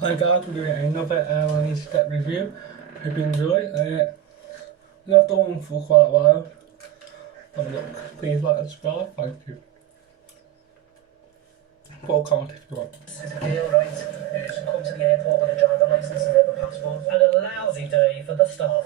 Hi guys, we're doing another Airlines EasyJet review. Hope you enjoy. We have done one for quite a while. Have a look. Please like and subscribe. Thank you. Put a comment if you want. This is the deal, right? Who's come to the airport with a driver licence and a passport. And a lousy day for the staff.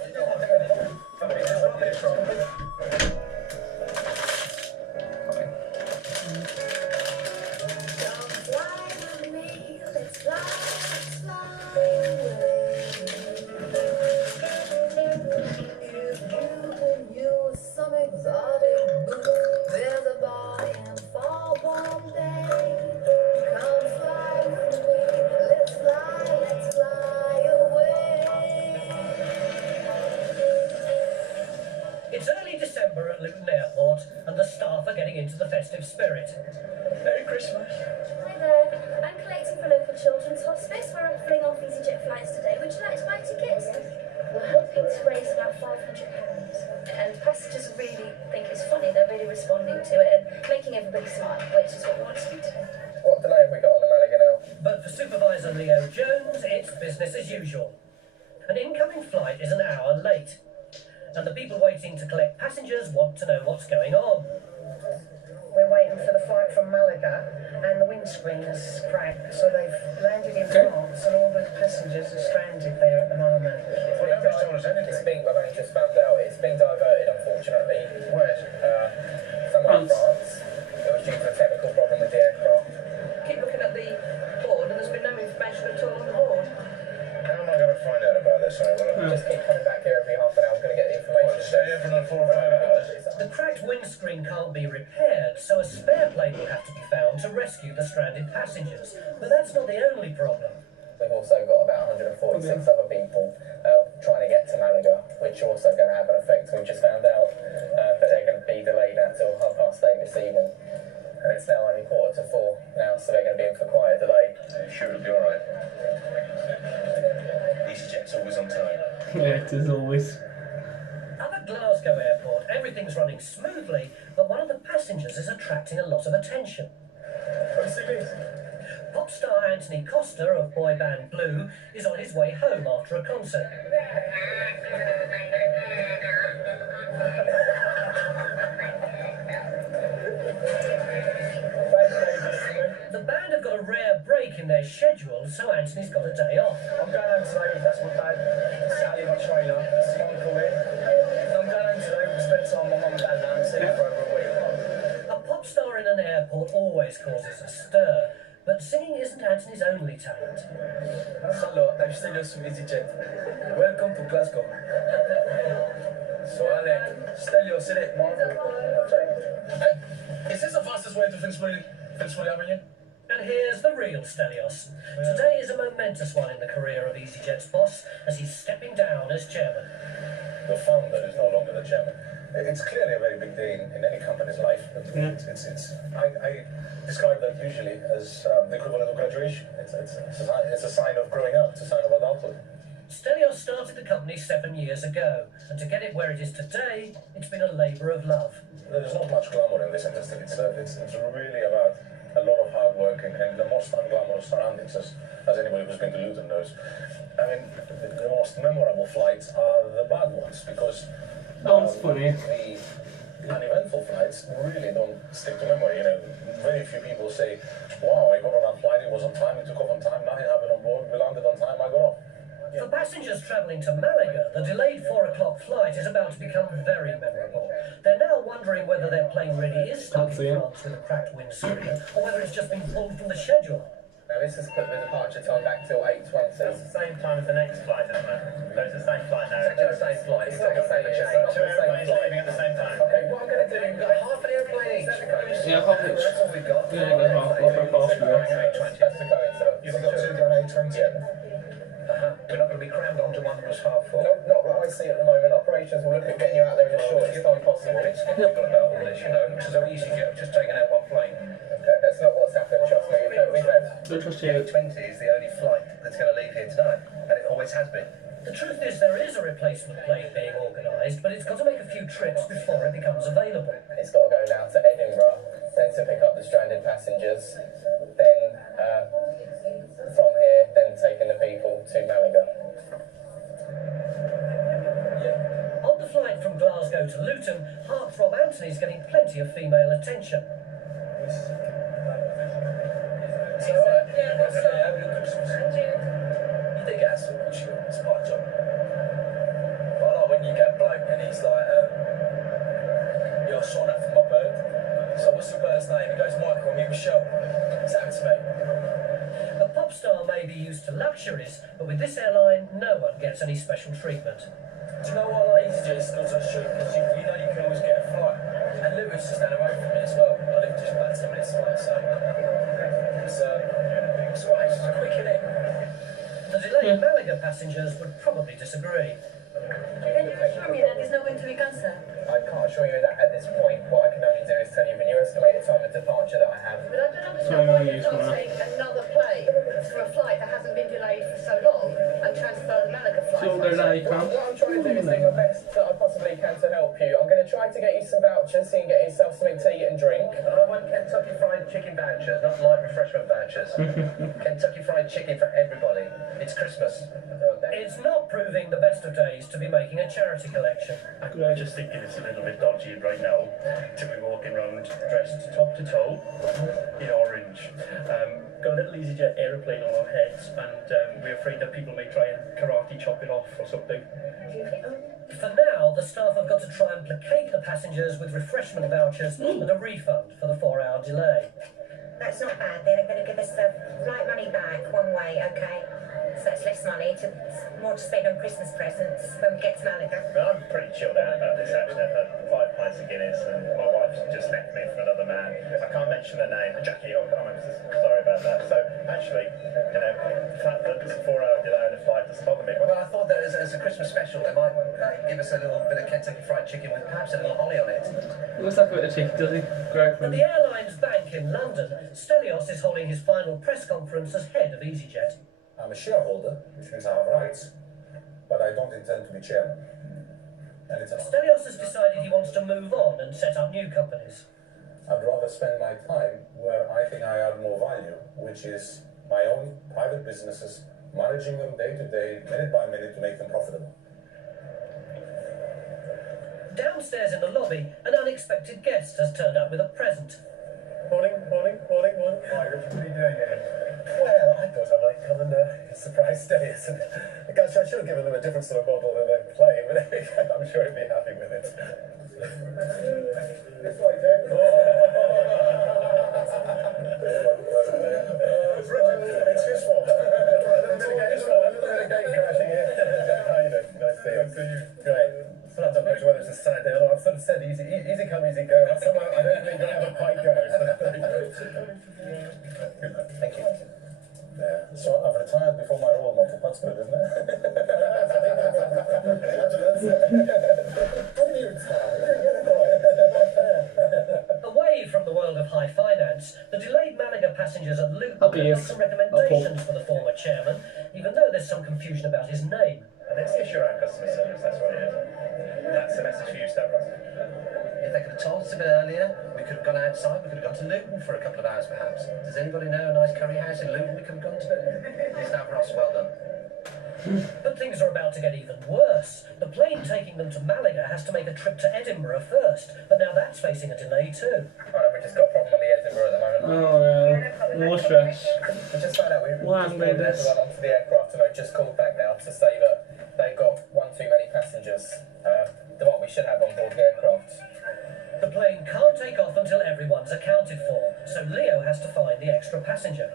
It's early December at Luton Airport and the staff are getting into the festive spirit. Merry Christmas. Hi there. I'm collecting for local children's hospice. We're offering off EasyJet flights today. Would you like to buy tickets? We're hoping to raise about £500. And passengers really think it's funny. They're really responding to it and making everybody smile, which is what we want to do today. What delay have we got on the Malaga now? But for Supervisor Leo Jones, it's business as usual. An incoming flight is an hour late. And the people waiting to collect passengers want to know what's going on. We're waiting for the flight from Malaga, and the windscreen has cracked, so they've landed in France, and all the passengers are stranded there at the moment. Well, nobody's told us anything. I've only just found out. It's being diverted, unfortunately. Where? Somewhere in France. It was due to a technical problem with the aircraft. Keep looking at the board, and there's been no information at all on the board. How am I going to find out about this? Just keep coming back here every half an hour. I'm going to get the information. Stay here for another 4 or 5 hours. The cracked windscreen can't be repaired, so a spare plane will have to be found to rescue the stranded passengers. But that's not the only problem. We've also got about 146 other people trying to get to Malaga, which are also going to have an effect. We've just found out that they're going to be delayed until 8:30 this evening. And it's now only 3:45 now, so they're going to be in for quite a delay. Sure, it'll be alright. EasyJet's always on time. Yeah, it is always. At Glasgow Airport, everything's running smoothly, but one of the passengers is attracting a lot of attention. Pop star Anthony Costa of boy band Blue is on his way home after a concert. The band have got a rare break in their schedule, so Anthony's got a day off. I'm going home today, that's my dad, Sally, my trainer, this is my uncle here. I'm going home today, we'll spend time with my mum and dad now and see them for over a week. A pop star in an airport always causes a stir, but singing isn't Anthony's only talent. Hello, I'm Stelios from EasyJet. Welcome to Glasgow. So, Ale, Stelios, in it, Is this the fastest way to Finsbury Avenue? And here's the real Stelios. Today is a momentous one in the career of EasyJet's boss, as he's stepping down as chairman. The founder is no longer the chairman. It's clearly a very big day in any company's life. But I describe that usually as the equivalent of graduation. It's a sign of growing up. It's a sign of adulthood. Stelios started the company 7 years ago, and to get it where it is today, it's been a labour of love. There's not much glamour in this industry. It's really about a lot of hard work and the most unglamorous surroundings, as anybody who's been to Luton knows. I mean, the most memorable flights are the bad ones, because That's funny. the uneventful flights really don't stick to memory. You know, very few people say, wow, I got on that flight, it was on time, it took off on time, nothing happened on board, we landed on time, I got off. For passengers travelling to Malaga, the delayed 4 o'clock flight is about to become very memorable. They're now wondering whether their plane really is stuck in France with a cracked windscreen, or whether it's just been pulled from the schedule. Now this has put the departure time back till 8:20. That's the same time as the next flight, isn't it? So it's the same flight now. It's the same flight. It's not the same. It's not the same flight. Leaving at the same time. Okay, what I'm going to do, we've got half an airplane each. Yeah, half each. That's all we've got. Yeah, that's half an airplane. That's the going to. You've got two going A20. We're not going to be crammed onto one that was half full. No, not what I see at the moment. Operations will look at getting you out there in the shortest time possible. It's skeptical about all this, you know, because of EasyJet just taking out one plane. Okay, that's not what's happened. Trust me. We've had Don't trust The you. A20 is the only flight that's going to leave here tonight, and it always has been. The truth is there is a replacement plane being organised, but it's got to make a few trips before it becomes available. It's got to go down to Edinburgh, then to pick up the stranded passengers, then from here, then taking Luton, heartthrob Anthony's getting plenty of female attention. So, yeah, what's up? Have a good Christmas. You did get some good shit. It's my job. But I like when you get bloke and he's like, you're shot at for my bird. So what's the bird's name? He goes, Michael, I'm Michelle. It's happened to me. A pop star may be used to luxuries, but with this airline, no one gets any special treatment. Do you know what I like EasyJet is not on street? Because you know you can always get a flight. And Lewis is down the road from me as well. I live just about 10 minutes away, so it's alright, it's just quick, innit? The delayed Malaga passengers would probably disagree. Can you assure me that there's no going to be cancelled? I can't assure you that at this point. What I can only do is tell you the new estimated time of departure that I have. But I don't understand why you can't take another plane for a flight that hasn't been delayed for so long and transfer the Malaga flight. So they're like, What I'm trying to do is do my best that I possibly can to help you. I'm going to try to get you some vouchers so you can get yourself something to eat and drink. And I want Kentucky Fried Chicken vouchers, not light refreshment vouchers. Kentucky Fried Chicken for everybody. It's Christmas. It's not proving the best of days to be making a charity collection. I'm just thinking it's a little bit dodgy right now to be walking around dressed top to toe in orange. Got a little EasyJet aeroplane on our heads, and we're afraid that people may try and karate chop it off or something. For now, the staff have got to try and placate the passengers with refreshment vouchers and a refund for the 4-hour delay. That's not bad. They're going to give us the flight money back one way, okay? So that's less money, more to spend on Christmas presents when we get to Malaga. I'm pretty chilled out about this actually. I've had 5 pints of Guinness and my wife's just left me for another man. I can't mention the name. Jackie, I'm sorry about that. So actually, you know, the fact that it's a 4-hour delay on a flight doesn't bother me. Well, I thought that as a Christmas special, they might give us a little bit of Kentucky Fried Chicken with perhaps a little holly on it. looks like a bit of chicken, does he? Great for At him. the airline's bank in London, Stelios is holding his final press conference as head of EasyJet. I'm a shareholder, which means I have rights, but I don't intend to be chairman. And it's Stelios has decided he wants to move on and set up new companies. I'd rather spend my time where I think I add more value, which is my own private businesses, managing them day to day, minute by minute to make them profitable. Downstairs in the lobby, an unexpected guest has turned up with a present. Morning. Hi, Richard, what are you doing here? Well, I thought I might come and surprise Stelios. And gosh, I should have given them a different sort of model than they're playing, but I'm sure he'd be happy with it. This way, Ted. It's his fault. A little bit of gate crashing here. How you doing? Nice to see you. Great. I don't know whether it's a sad day or not. I've sort of said easy come, easy go. Somehow I don't think I have a quite go. Thank you. Yeah. So I've retired before my role model. That's good, isn't it? How do you retire? Away from the world of high finance, the delayed Malaga passengers at Luton Happy have years. got some recommendations for the former chairman, even though there's some confusion about his name. And let's assure our customer service, that's what it is. That's the message for you, Stavros. If they could have told us a bit earlier, we could have gone outside, we could have gone to Luton for a couple of hours perhaps. Does anybody know a nice curry house in Luton we could have gone to? Stavros, well done. But things are about to get even worse. The plane taking them to Malaga has to make a trip to Edinburgh first, but now that's facing a delay too. We just got a problem on the Edinburgh at the moment. Oh no, more stress. We just found out we've Why just made brought this? everyone onto the aircraft, and I've just called back now to say that they've got one too many passengers than what we should have on board the aircraft. The plane can't take off until everyone's accounted for, so Leo has to find the extra passenger.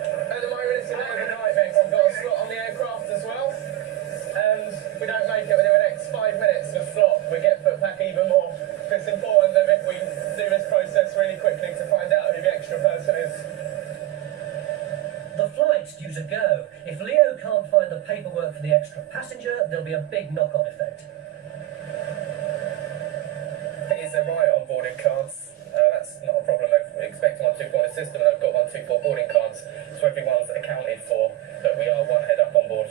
At the moment, it's an overnight mix. I've got a slot on the aircraft as well, and if we don't make it within the next 5 minutes of slot, we get put back even more. It's important that if we do this process really quickly to find out who the extra person is. The flight's due to go. If Leo can't find the paperwork for the extra passenger, there'll be a big knock-on effect. It is a right on boarding cards. That's not a problem. They're expecting 124 in the system, and I've got 124 boarding cards, so everyone's accounted for. But we are one head up on board.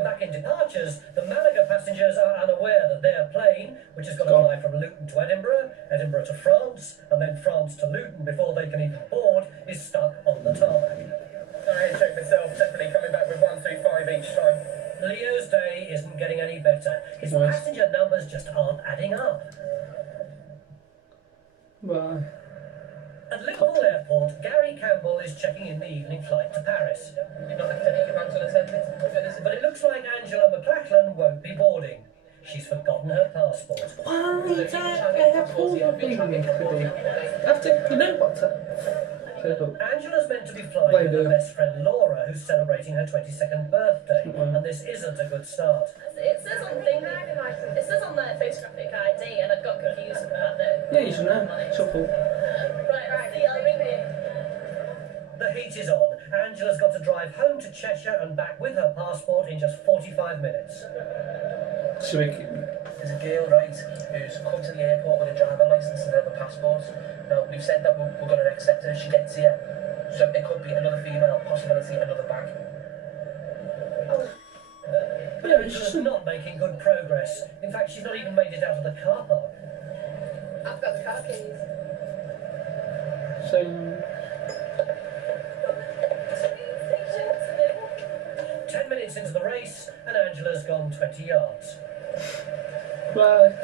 Back in departures, the Malaga passengers are unaware that their plane, which has got to fly from Luton to Edinburgh, Edinburgh to France, and then France to Luton before they can even board, is stuck on the tarmac. Sorry, check myself. Definitely coming back with 125 each time. Leo's day is isn't getting any better. His passenger numbers just aren't adding up. Bye. At Liverpool Airport, Gary Campbell is checking in the evening flight to Paris. But it looks like Angela McLachlan won't be boarding. She's forgotten her passport. Why is that airport thing? After, you know what's up? Angela's meant to be flying with her best friend Laura, who's celebrating her 22nd birthday, and this isn't a good start. It says on their photographic ID, and I got confused with that. Yeah, you should know. Shuffle. Right, see, I'll ring you. The heat is on. Angela's got to drive home to Cheshire and back with her passport in just 45 minutes. Should we... There's a girl, right, who's come to the airport with a driver licence and another passport. Now, we've said that we're going to accept her if she gets here. So it could be another female, possibility, another bag. Angela's not making good progress. In fact, she's not even made it out of the car park. I've got the car keys. So... 10 minutes into the race, and Angela's gone 20 yards. Bye.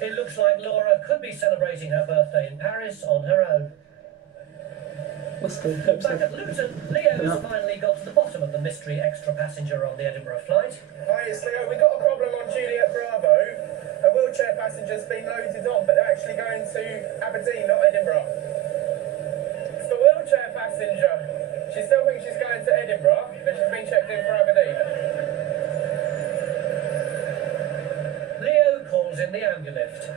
It looks like Laura could be celebrating her birthday in Paris on her own. What's the hope Back at Luton, Leo's finally got to the bottom of the mystery extra passenger on the Edinburgh flight. Hi, it's Leo. We got a problem on Juliet Bravo. A wheelchair passenger's been loaded on, but they're actually going to Aberdeen, not Edinburgh. It's the wheelchair passenger. She still thinks she's going to Edinburgh, but she's been checked in for Aberdeen. Leo calls in the ambulift.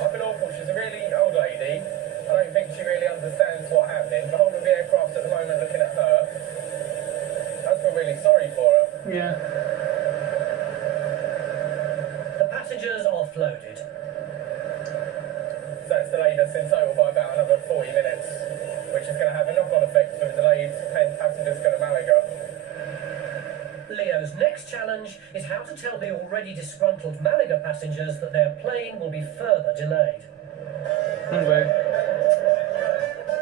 I've been awful. She's a really old lady. I don't think she really understands what's happening. The whole of the aircraft at the moment looking at her. I feel really sorry for her. Yeah. The passengers offloaded. So it's delayed us in total by about another 40 minutes, which is going to have a knock-on effect for the delayed passengers going to Malaga. Leo's next challenge is how to tell the already disgruntled Malaga passengers that their plane will be further delayed. Anyway.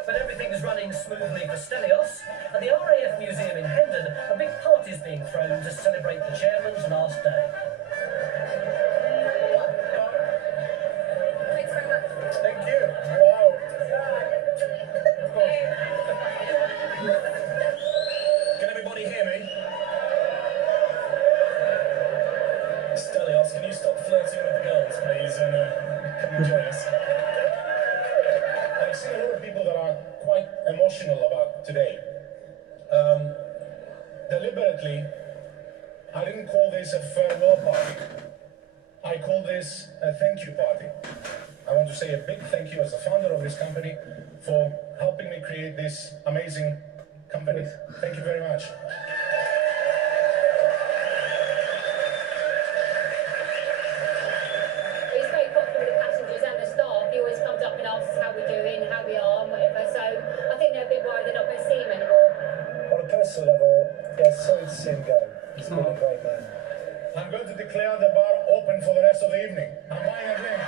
But everything is running smoothly for Stelios. At the RAF Museum in Hendon, a big party is being thrown to celebrate the chairman's last day. Thanks very much. Thank you. Wow. Can everybody hear me? Stelios, can you stop flirting with the girls, please, and come and join us? I've seen a lot of people that are quite emotional about today. Deliberately, I didn't call this a farewell party. I call this a thank you party. I want to say a big thank you as the founder of this company for helping me create this amazing company. Thank you very much. He's very popular with the passengers and the staff. He always comes up and asks how we're doing, how we are, and whatever. So I think they're a bit worried they're not going to see him anymore. On a personal level, yes, sorry to see him go. He's been a great man. I'm going to declare the bar open for the rest of the evening. I'm buying a drink.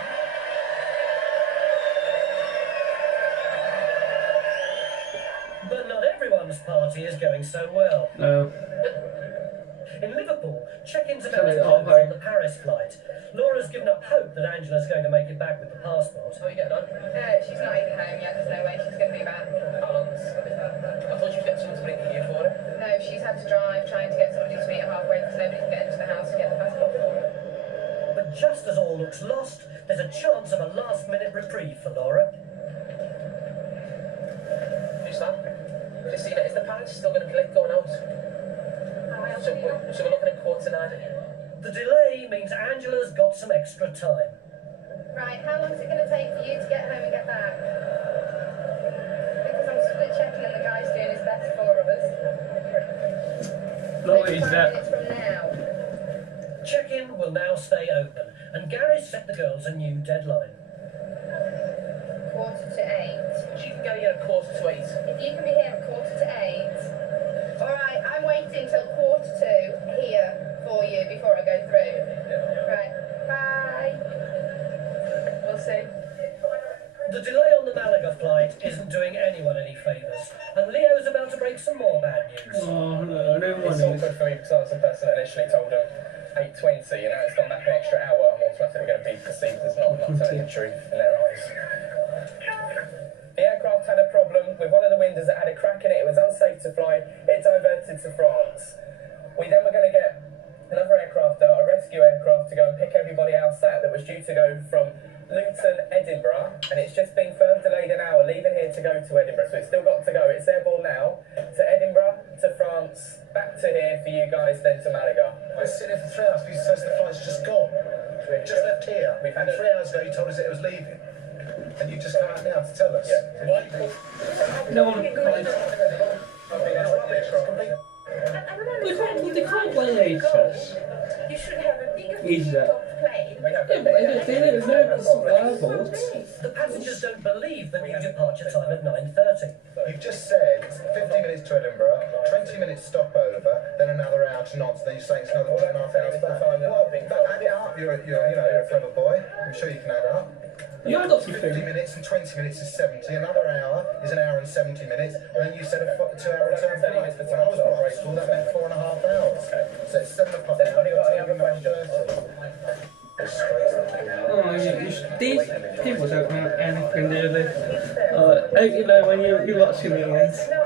But not everyone's party is going so well. No. In Liverpool, check-ins about to close on the Paris flight. Laura's given up hope that Angela's going to make it back with the passport. How are you getting on? She's not even home yet, there's no way she's going to be back. How long? I thought you'd get someone to bring you here for it. No, she's had to drive, trying to get somebody to meet her halfway because nobody can get into the house to get the passport for her. But just as all looks lost, there's a chance of a last-minute reprieve for Laura. Who's that? Christina, is the pilot still going to be late going out? So we're looking at quarter to 9. The delay means Angela's got some extra time. Right, how long is it going to take for you to get home and get back? Because I'm split checking and the guy's doing his best for us. No, Maybe he's 5 there. minutes from now. Check-in will now stay open, and Gary's set the girls a new deadline. 7:45. She can get here at 7:45. If you can be here at 7:45. Alright, I'm waiting till 1:45 here for you before I go through. Right, bye. We'll see. The delay on the the Malaga flight isn't doing anyone any favours, and Leo's about to break some more bad news. Oh no, no It's money. awkward for me because I was the person that initially told them 8:20, and now it's gone back an extra hour. I'm automatically going to be perceived as not telling the truth in their eyes. The aircraft had a problem with one of the windows that had a crack in it. It was unsafe to fly. It diverted to France. We then were going to get another aircraft out, a rescue aircraft, to go and pick everybody else out that was due to go from Luton, Edinburgh, and it's just been further delayed an hour, leaving here to go to Edinburgh. So it's still got to go. It's airborne now to Edinburgh, to France, back to here for you guys, then to Malaga. I was sitting here for 3 hours because says the flight's just gone. We've just left here. We've had 3 hours ago you told us it was leaving. And you just come out now to tell us. No one. They can't play HS. You should have a bigger EasyJet. plane. Yeah, but they don't know it's not their fault. The passengers don't believe the new departure time at 9:30. You've just said 15 minutes to Edinburgh, 20 minutes stopover, then another hour to Nantes, then you're saying it's another 2.5 hours back. Well, add it up. You're a clever boy. I'm sure you can add up. Yeah, that's the 50 thing. minutes and 20 minutes is 70. Another hour is an hour and 70 minutes. And then you said a 2-hour return flight. When I was at school, that meant 4.5 hours. So it's 7 o'clock. Anybody got any other questions? Oh, these people don't know anything, do they? You know, when you're watching these. It's 2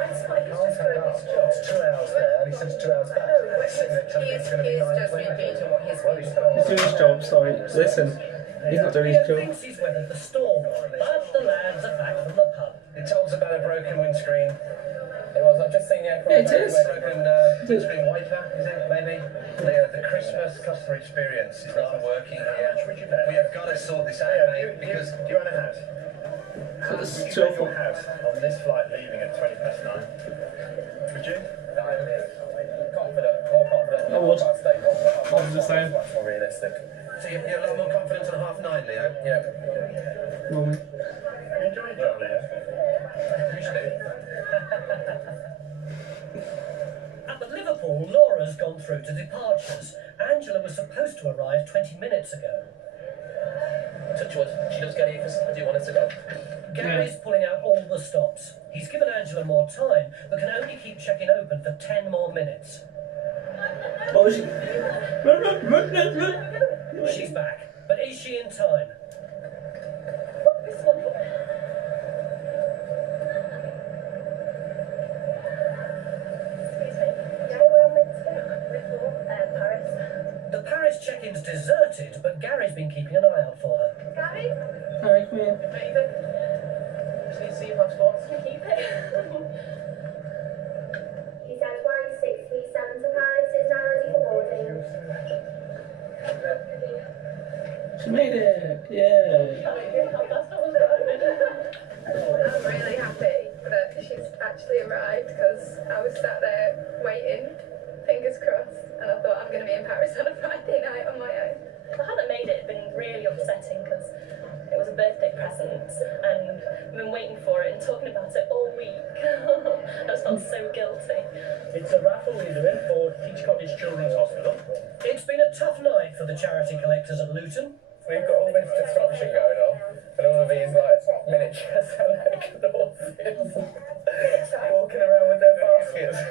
hours there, and he says 2 hours back. Sitting there telling me it's going to be 9:20. He's doing his job, sorry. Listen, he's not doing his Leo job. thinks he's weathered the storm, but the lads are back from the pub. It told us about a broken windscreen. It was. I've just seen the aircraft. Yeah, it is. Broken windscreen wiper, is it? Maybe. The Christmas customer experience is not working here. We have got to sort this out, mate. Because you own a house. So this Would is you take awful. your house on this flight leaving at 9:20? Would you? Confident, more confident. I would. Can't stay confident. I'm the same. Much more realistic. So you're a lot more confident on 9:30, Leo? Yeah. Woman. You enjoy your job, Leo? Usually. At the Liverpool, Laura's gone through to departures. Angela was supposed to arrive 20 minutes ago. Touch wood. She does get here because I do want her to go. Gary's pulling out all the stops. He's given Angela more time, but can only keep checking open for 10 more minutes. What was she? She's back, but is she in time? This one. Excuse me. Do you know where I'm meant to go? Liverpool, Paris. The Paris check-in's deserted, but Gary's been keeping an eye out for her. Gary? Alright, come here. Just need to see your passport. You keep it. He said flight 637 to Paris is now ready for boarding. She made it. Yeah. I'm really happy that she's actually arrived because I was sat there waiting, fingers crossed, and I thought I'm going to be in Paris on a Friday night on my own. If I hadn't made it, it'd been really upsetting because it was a birthday present and I've been waiting for it and talking about it all week. I just felt so guilty. It's a raffle we're doing for Peach Cottage Children's Hospital. It's been a tough night for the charity collectors at Luton. We've got all this disruption going on, and all of these miniature horses walking around with their baskets.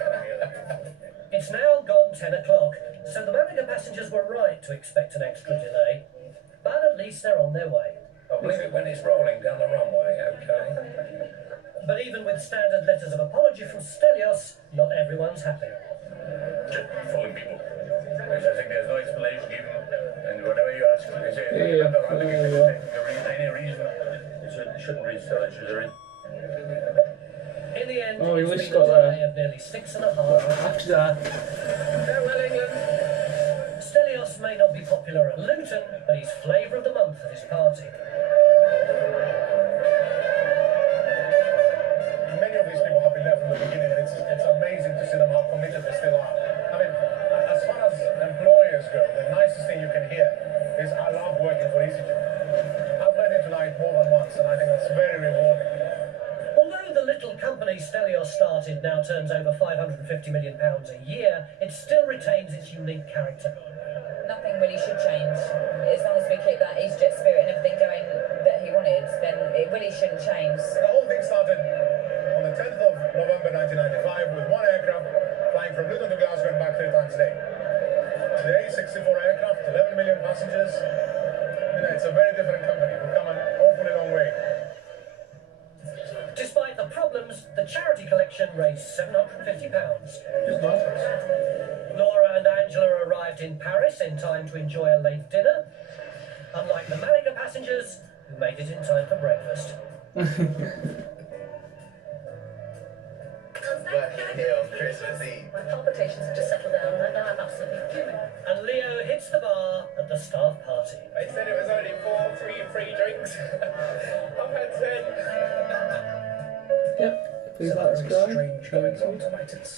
It's now gone 10 o'clock, so the Malaga passengers were right to expect an extra delay. But at least they're on their way. I'll believe it when it's rolling down the runway, okay? But even with standard letters of apology from Stelios, not everyone's happy. Just following people. I think there's no explanation given, and whatever you ask, they say, Yeah. any reason, it shouldn't reach the issue. In the end, Oh, we it's wish been got a delay of nearly 6.5 hours. After that. Farewell, England. Stelios may not be popular at Luton, but he's flavour of the month at his party. Many of these people have been there from the beginning. It's amazing to see them how committed they still are. I mean, as far as employers go, the nicest thing you can hear is, I love working for EasyJet. I've heard it tonight more than once, and I think that's very rewarding. Although the little company Stelios started now turns over £550 million a year, it still retains its unique character. Nothing really should change. As long as we keep that EasyJet spirit and everything going that he wanted, then it really shouldn't change. The whole thing started on the 10th of November 1995 with one aircraft flying from Luton to Glasgow and back 3 times a day. Today, 64 aircraft, 11 million passengers. It's a very different company. We've come an awfully long way. Despite the problems, the charity collection raised £750. Laura and Angela arrived in Paris in time to enjoy a late dinner, unlike the Malaga passengers who made it in time for breakfast. My palpitations have just settled down, and now I'm absolutely fuming. And Leo hits the bar at the staff party. They said it was only 3 free drinks. I've had 10. Yep, please like, subscribe, share,